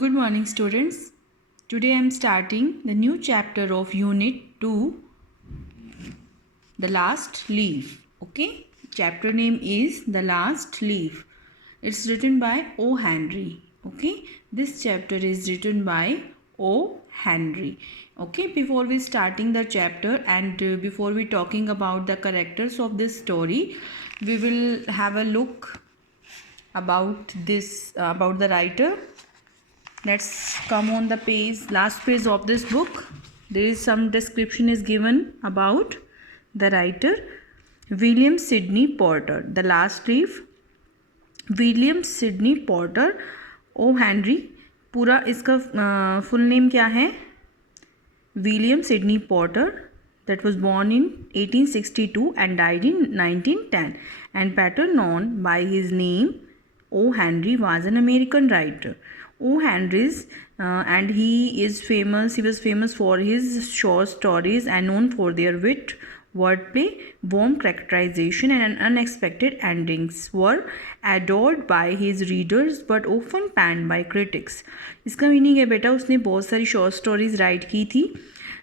Good morning, students. Today I am starting the new chapter of Unit 2, The Last Leaf. Okay, chapter name is The Last Leaf. It's written by O. Henry. Okay, this chapter is written by O. Henry. Okay, before we starting the chapter and before we talking about the characters of this story, we will have a look about the writer. Let's come on the last page of this book. There is some description is given about the writer William Sidney Porter. The last leaf, William Sidney Porter, O. Henry. पूरा इसका full name क्या है? William Sidney Porter, that was born in 1862 and died in 1910, and better known by his name O. Henry, was an American writer. O. Henry's and he was famous for his short stories and known for their wit, wordplay, warm characterization and unexpected endings. Were adored by his readers but often panned by critics. इसका meaning है बेटा उसने बहुत सारी short stories right की थी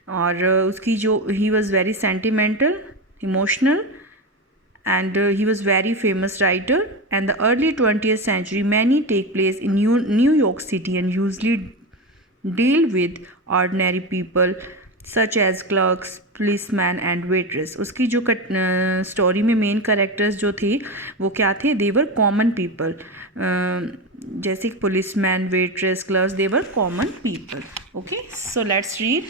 और उसकी जो he was very sentimental, emotional and he was very famous writer. And the early 20th century many take place in New York City and usually deal with ordinary people such as clerks, policeman and waitress. उसकी जो story में main characters जो थे वो क्या थे? They were common people, जैसे policeman, waitress, clerks, they were common people. Okay, so let's read.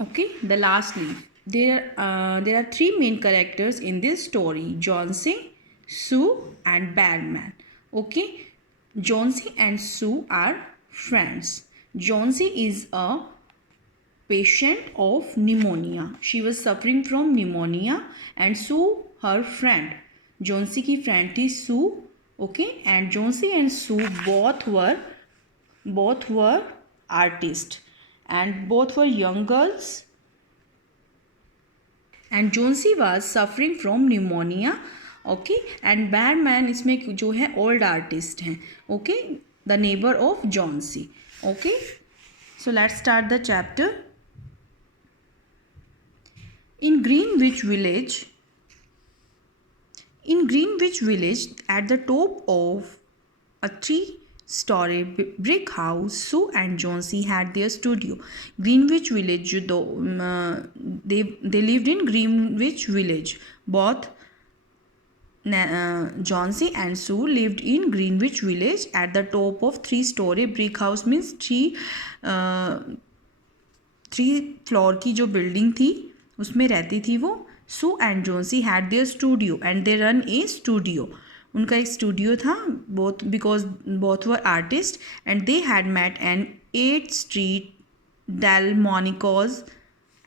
Okay, the last leaf. There are three main characters in this story: Johnsy, Sue and Bearman. Okay, Johnsy and Sue are friends. Johnsy is a patient of pneumonia. She was suffering from pneumonia, and Sue her friend. Johnsy की friend थी Sue. Okay, and Johnsy and Sue both were artists and both were young girls. And Johnsy was suffering from pneumonia. Okay, and Bearman इसमें जो है old artist हैं. Okay, the neighbor of Johnsy. Okay, so let's start the chapter. In Greenwich Village, at the top of a three-story brick house, Sue and Johnsy had their studio. Greenwich Village, they lived in Greenwich Village. Both Johnsy and Sue lived in Greenwich Village at the top of three-story brick house. Means three floor की जो building थी उसमें रहती थी वो. Sue and Johnsy had their studio and they run a studio. उनका एक studio था. both were artists and they had met an 8th Street Delmonico's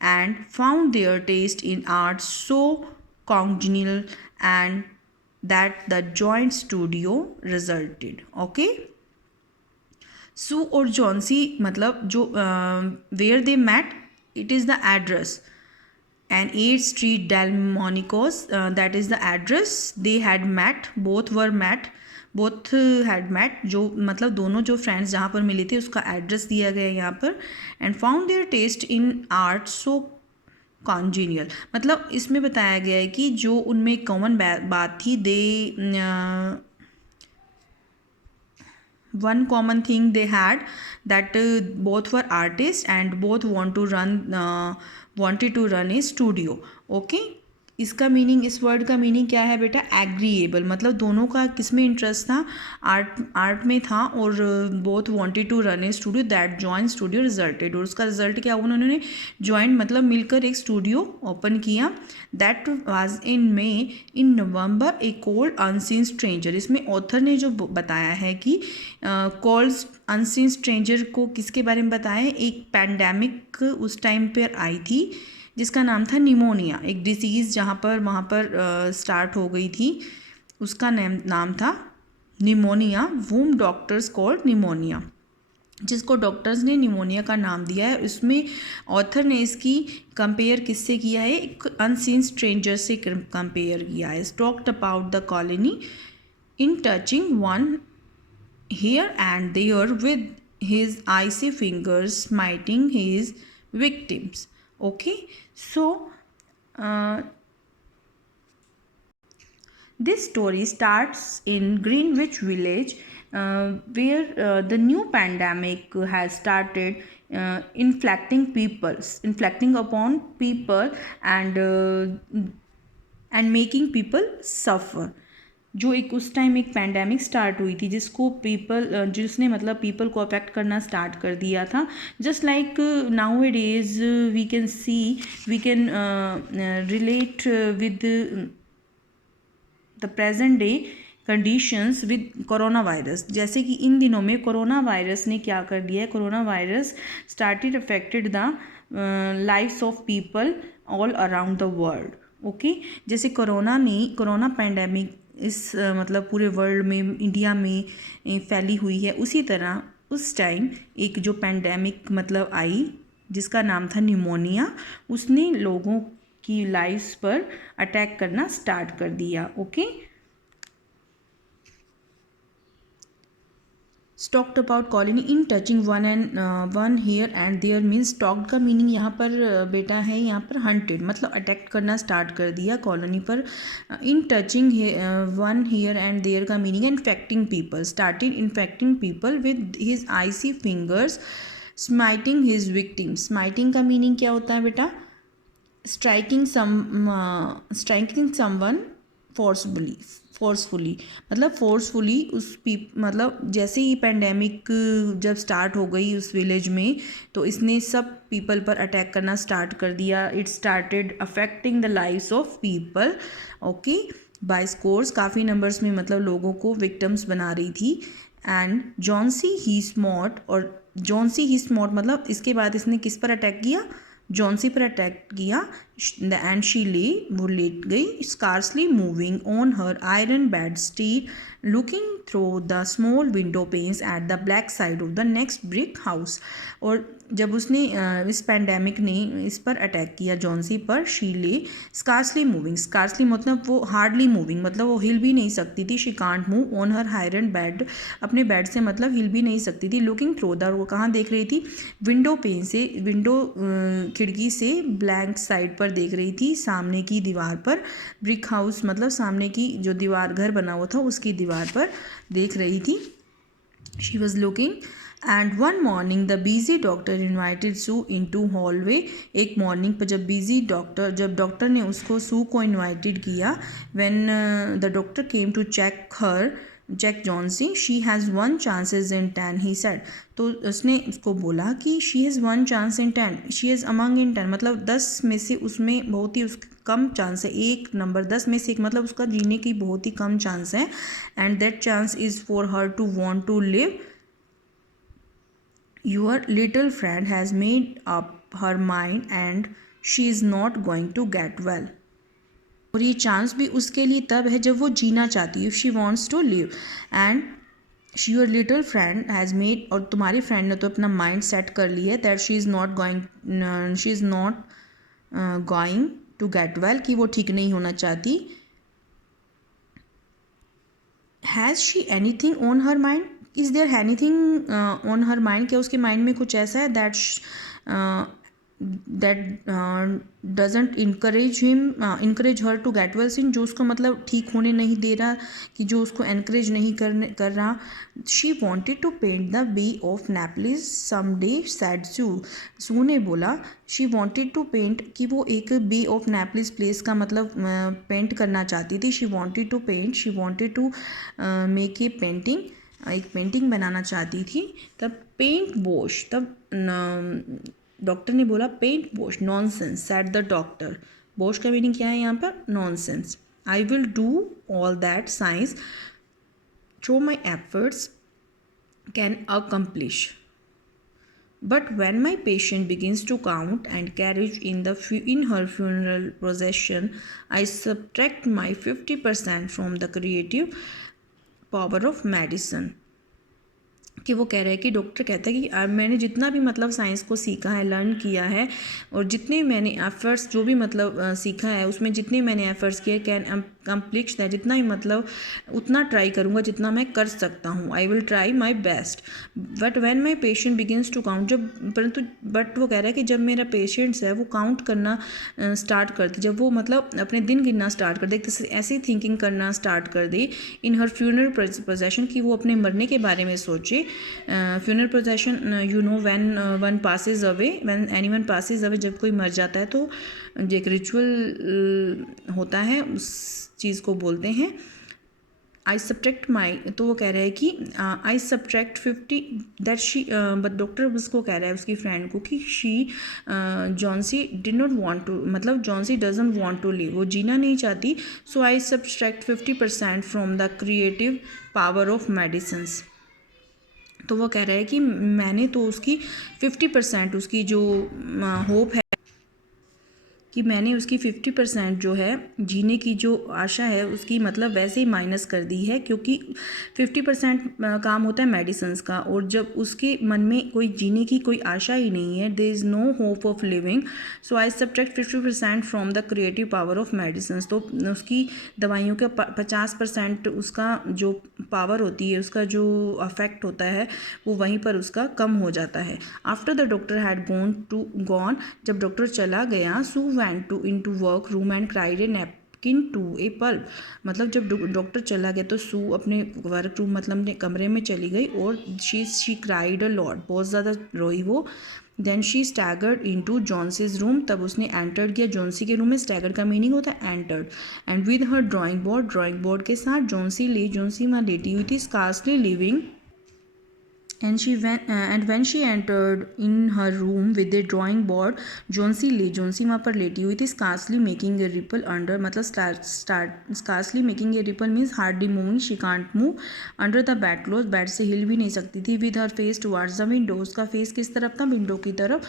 and found their taste in art so congenial and that the joint studio resulted. Okay, Sue और Johnsy मतलब जो where they met, it is the address. And 8th Street Delmonico's, that is the address. They had met, both had met, जो मतलब दोनों जो friends जहाँ पर मिले थे उसका एड्रेस दिया गया है यहाँ पर. And found their taste in art so congenial, मतलब इसमें बताया गया है कि जो उनमें कॉमन बात थी. One common thing they had, that both were artists and both wanted to run a studio. Okay, इसका मीनिंग, इस वर्ड का मीनिंग क्या है बेटा? एग्रीएबल, मतलब दोनों का किस में इंटरेस्ट था? आर्ट में था. और both wanted to run a studio, that joint studio resulted, और उसका रिजल्ट क्या हुआ? उन्होंने जॉइंट मतलब मिलकर एक स्टूडियो ओपन किया. That was in may. In November A cold unseen stranger, इसमें ऑथर ने जो बताया है कि कोल्ड अनसीन स्ट्रेंजर को किसके बारे में बताया है? एक पैंडेमिक उस टाइम पर आई थी जिसका नाम था निमोनिया. एक डिसीज़ जहाँ पर वहाँ पर स्टार्ट हो गई थी, उसका नाम था निमोनिया. वूम डॉक्टर्स कॉल्ड निमोनिया, जिसको डॉक्टर्स ने निमोनिया का नाम दिया है. उसमें ऑथर ने इसकी कंपेयर किससे किया है? एक अनसीन स्ट्रेंजर से कंपेयर किया है. Talked about the colony in touching one here and there with his icy fingers, smiting his victims. Okay, so this story starts in Greenwich Village, where the new pandemic has started inflicting upon people and making people suffer. जो एक उस time एक pandemic start हुई थी जिसने मतलब people को affect करना स्टार्ट कर दिया था. Just like nowadays we can relate with the present day conditions with corona virus. जैसे कि इन दिनों में कोरोना वायरस ने क्या कर दिया है, corona virus started affected the lifes of people all around the world. Okay, जैसे कोरोना पैंडेमिक इस मतलब पूरे वर्ल्ड में, इंडिया में फैली हुई है, उसी तरह उस टाइम एक जो पैंडेमिक मतलब आई जिसका नाम था निमोनिया, उसने लोगों की लाइफ्स पर अटैक करना स्टार्ट कर दिया. Okay, talked about colony in touching one here and there means talked का मीनिंग यहाँ पर बेटा है, यहाँ पर हंटेड मतलब अटैक करना स्टार्ट कर दिया कॉलोनी पर. In touching one here and there का मीनिंग है infecting people, started infecting people with his icy fingers, smiting his victim. Smiting का मीनिंग क्या होता है बेटा? स्ट्राइकिंग समवन फोर्सफुली मतलब फोर्सफुली मतलब जैसे ही पैंडेमिक जब स्टार्ट हो गई उस विलेज में, तो इसने सब पीपल पर अटैक करना स्टार्ट कर दिया. It started affecting the lives of people. Okay, by scores, काफ़ी नंबर्स में मतलब लोगों को विक्टिम्स बना रही थी. एंड जॉन्सी ही स्मॉट मतलब इसके बाद इसने किस पर अटैक किया? जॉन्सी पर अटैक किया. एंड शी वो लेट गई, scarcely moving on her iron bed steel, looking through the small window panes at the black side of the next brick house. और जब उसने इस पैंडेमिक ने इस पर अटैक किया जॉन्सी पर, शी स्कार्सली मतलब वो हार्डली मूविंग मतलब वो हिल भी नहीं सकती थी. She can't move on her iron bed, अपने बेड से मतलब हिल भी नहीं सकती थी. लुकिंग थ्रू द, वो कहाँ देख रही थी? विंडो खिड़की से ब्लैंक साइड पर देख रही थी, सामने की दीवार पर. ब्रिक हाउस मतलब सामने की जो दीवार घर बना हुआ था उसकी दीवार पर देख रही थी. She was looking. And one morning the busy doctor invited Sue into hallway. एक मॉर्निंग पर जब डॉक्टर ने उसको सू को इन्वाइटेड किया, when the doctor came to check Johnsy, she has 1 chances in 10 he said. तो उसने उसको बोला कि she has 1 chance in 10, she is among in 10 मतलब 10 में से उसमें बहुत ही कम चांस है. एक नंबर 10 में से एक मतलब उसका जीने की बहुत ही कम चांस है. And that chance is for her to want to live. Your little friend has made up her mind and she is not going to get well. और ये चांस भी उसके लिए तब है जब वो जीना चाहती है, if she wants to live. And your little friend has made, और तुम्हारी फ्रेंड ने तो अपना माइंड सेट कर लिया है, that she is not going to get well, कि वो ठीक नहीं होना चाहती. Has she anything on her mind, is there anything on her mind, क्या उसके माइंड में कुछ ऐसा है that doesn't encourage her to get well soon, जो उसको मतलब ठीक होने नहीं दे रहा, कि जो उसको encourage नहीं कर रहा. She wanted to paint the Bay of Naples someday, said Sue. Sue ने बोला she wanted to paint, कि वो एक Bay of Naples प्लेस का मतलब पेंट करना चाहती थी. she wanted to make a painting, एक पेंटिंग बनाना चाहती थी. तब पेंट वॉश, तब डॉक्टर ने बोला paint wash, nonsense, said the doctor. Wash का मीनिंग क्या है यहाँ पर? Nonsense. I will do all that science through my efforts can accomplish, but when my patient begins to count and carriage in her funeral procession, I subtract my 50% from the creative power of medicine. कि वो कह रहे हैं कि doctor कहता है कि मैंने जितना भी मतलब साइंस को सीखा है, लर्न किया है, और जितने मैंने एफर्ट्स जो भी मतलब सीखा है उसमें जितने मैंने एफर्ट्स किए, कैन accomplish that, जितना ही मतलब उतना ट्राई करूँगा जितना मैं कर सकता हूँ. I will try my best. But when my patient begins to count, but वो कह रहा है कि जब मेरा पेशेंट्स है वो काउंट करना स्टार्ट कर दे, जब वो मतलब अपने दिन गिनना स्टार्ट कर दे, ऐसी थिंकिंग करना स्टार्ट कर दे इन हर फ्यूनरल प्रोसेशन, कि वो अपने मरने के बारे में सोचे. Funeral procession you know when one passes away, when anyone passes away, जब कोई मर जाता है तो एक रिचुअल होता है, उस चीज़ को बोलते हैं. आई सब्ट्रैक्ट माई, तो वो कह रहा है कि I subtract 50 that she, but doctor उसको कह रहा है उसकी फ्रेंड को कि she Johnsy did not want to, मतलब Johnsy doesn't want to live, वो जीना नहीं चाहती. So I subtract 50% from the creative power of medicines. तो वो कह रहा है कि मैंने तो उसकी 50% उसकी जो होप है, कि मैंने उसकी 50% जो है जीने की जो आशा है उसकी मतलब वैसे ही माइनस कर दी है, क्योंकि 50% काम होता है मेडिसिन्स का, और जब उसके मन में कोई जीने की कोई आशा ही नहीं है, there is no hope of living, so I subtract 50% from the creative power of medicines. तो उसकी दवाइयों का 50% उसका जो पावर होती है, उसका जो अफेक्ट होता है वो वहीं पर उसका कम हो जाता है. After the doctor had gone, जब डॉक्टर चला गया, सू went into work room and cried a napkin to a pulp. मतलब जब डॉक्टर चला गया तो सू अपने वर्क रूम मतलब अपने कमरे में चली गई और she cried a lot, बहुत ज़्यादा रोई वो. Then she staggered into Johnsy's room, तब उसने एंटर्ड किया जॉन्सी के रूम में. स्टैगर्ड का मीनिंग होता है entered. And with her drawing board के साथ जॉन्सी वहाँ लेटी हुई थी, scarcely living. And when she entered in her room with a drawing board, Johnsy वहाँ पर लेटी हुई थी. scarcely making a ripple under, मतलब scarcely making a ripple means hardly moving, she can't move. under the bedclothes, bed से हिल भी नहीं सकती थी. with her face towards the window, उसका फेस किस तरफ था, विंडो की तरफ.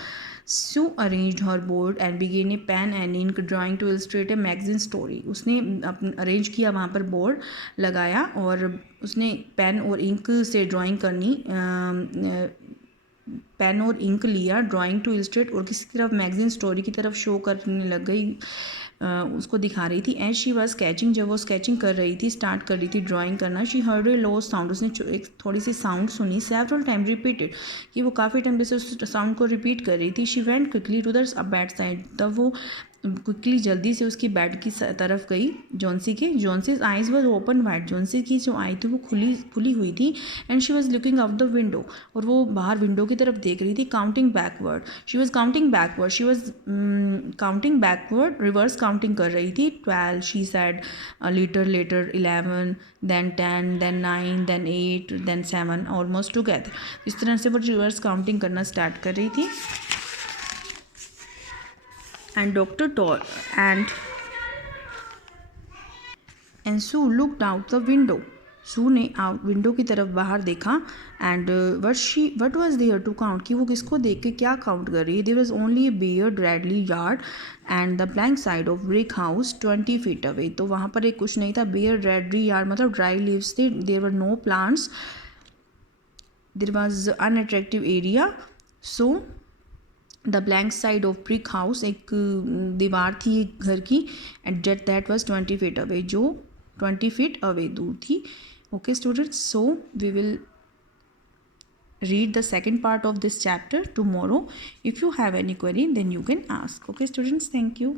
Sue arranged her board and began a pen and ink drawing to illustrate a magazine story. उसने अरेंज किया वहाँ पर बोर्ड लगाया और उसने पेन और इंक से ड्राइंग करनी, पेन और इंक लिया ड्राइंग टू इलस्ट्रेट, और किसी तरफ मैगजीन स्टोरी की तरफ शो करने लग गई, उसको दिखा रही थी. एज शी वॉज स्केचिंग, जब वो स्केचिंग कर रही थी, स्टार्ट कर रही थी ड्राइंग करना. She heard a low sound, उसने एक थोड़ी सी साउंड सुनी. सेवरल टाइम रिपीटेड, कि वो काफ़ी टाइम से उस साउंड को रिपीट कर रही थी. She went quickly to the bed side, तब वो क्विकली जल्दी से उसकी बेड की तरफ गई. Johnsy's eyes was open wide, Johnsy की जो आई थी वो खुली हुई थी. And she was looking out the window, और वो बाहर विंडो की तरफ देख रही थी. Counting backward, she was counting backward, reverse counting कर रही थी. 12 she said, little later 11, then 10, then 9, then 8, then 7, almost together. इस तरह से वो रिवर्स काउंटिंग करना स्टार्ट कर रही थी. And Dr. Toll and Sue looked out the window. सू ने विंडो की तरफ बाहर देखा. And what was there to count, कि वो किसको देख के क्या काउंट कर रही है. There was only a bare dreary yard and the blank side of brick house 20 feet away. तो वहाँ पर एक कुछ नहीं था. बेयर ड्रेडली यार्ड मतलब ड्राई लीव्स थे. There were no plants. There was unattractive area. So the blank side of brick house, एक दीवार थी घर की. And that was 20 feet away, जो 20 feet अवे दूर थी. Okay students, so we will read the second part of this chapter tomorrow. If you have any query, then you can ask. Okay students, thank you.